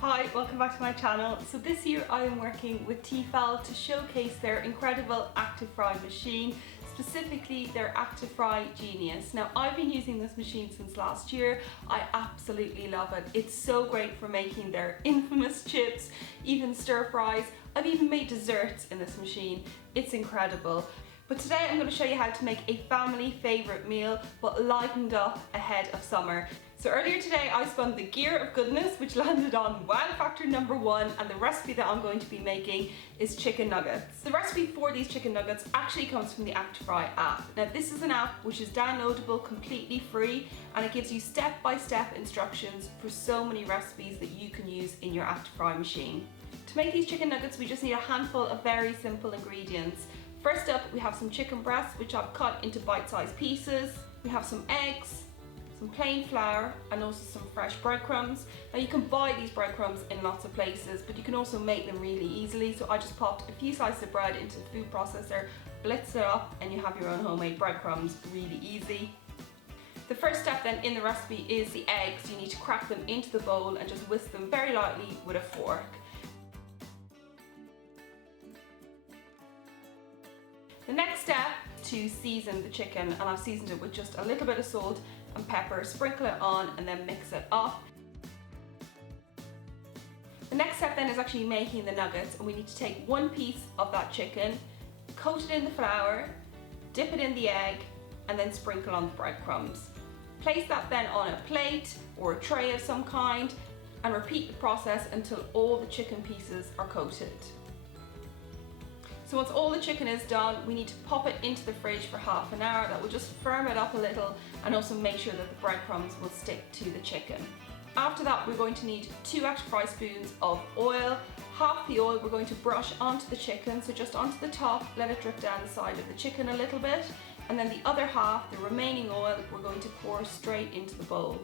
Hi, welcome back to my channel. So this year I am working with Tefal to showcase their incredible ActiFry machine, specifically their ActiFry Genius. Now I've been using this machine since last year. I absolutely love it. It's so great for making their infamous chips, even stir fries. I've even made desserts in this machine. It's incredible. But today I'm going to show you how to make a family favourite meal but lightened up ahead of summer. So earlier today I spun the gear of goodness, which landed on wow factor number 1, and the recipe that I'm going to be making is chicken nuggets. The recipe for these chicken nuggets actually comes from the ActiFry app. Now this is an app which is downloadable completely free, and it gives you step-by-step instructions for so many recipes that you can use in your ActiFry machine. To make these chicken nuggets we just need a handful of very simple ingredients. First up, we have some chicken breasts which I've cut into bite-sized pieces. We have some eggs, some plain flour, and also some fresh breadcrumbs. Now you can buy these breadcrumbs in lots of places, but you can also make them really easily. So I just popped a few slices of bread into the food processor, blitzed it up, and you have your own homemade breadcrumbs, really easy. The first step then in the recipe is the eggs. You need to crack them into the bowl and just whisk them very lightly with a fork. The next step, to season the chicken, and I've seasoned it with just a little bit of salt and pepper, sprinkle it on and then mix it up. The next step then is actually making the nuggets, and we need to take one piece of that chicken, coat it in the flour, dip it in the egg, and then sprinkle on the breadcrumbs. Place that then on a plate or a tray of some kind and repeat the process until all the chicken pieces are coated. So once all the chicken is done, we need to pop it into the fridge for half an hour. That will just firm it up a little and also make sure that the breadcrumbs will stick to the chicken. After that, we're going to need 2 ActiFry spoons of oil. Half the oil we're going to brush onto the chicken, so just onto the top, let it drip down the side of the chicken a little bit. And then the other half, the remaining oil, we're going to pour straight into the bowl.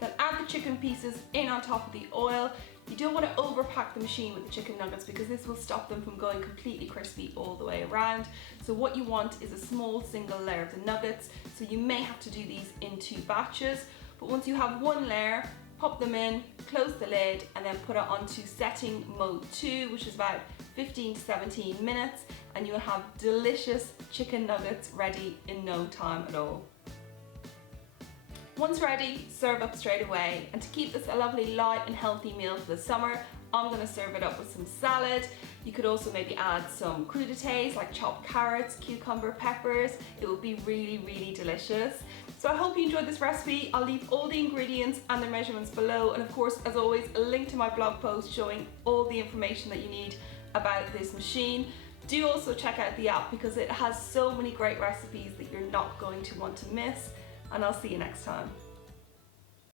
Then add the chicken pieces in on top of the oil. You don't want to overpack the machine with the chicken nuggets because this will stop them from going completely crispy all the way around. So what you want is a small single layer of the nuggets. So you may have to do these in 2 batches, but once you have one layer, pop them in, close the lid, and then put it onto setting mode 2, which is about 15 to 17 minutes, and you'll have delicious chicken nuggets ready in no time at all. Once ready, serve up straight away. And to keep this a lovely light and healthy meal for the summer, I'm going to serve it up with some salad. You could also maybe add some crudités like chopped carrots, cucumber, peppers. It would be really, really delicious. So I hope you enjoyed this recipe. I'll leave all the ingredients and their measurements below, and of course, as always, a link to my blog post showing all the information that you need about this machine. Do also check out the app because it has so many great recipes that you're not going to want to miss. And I'll see you next time.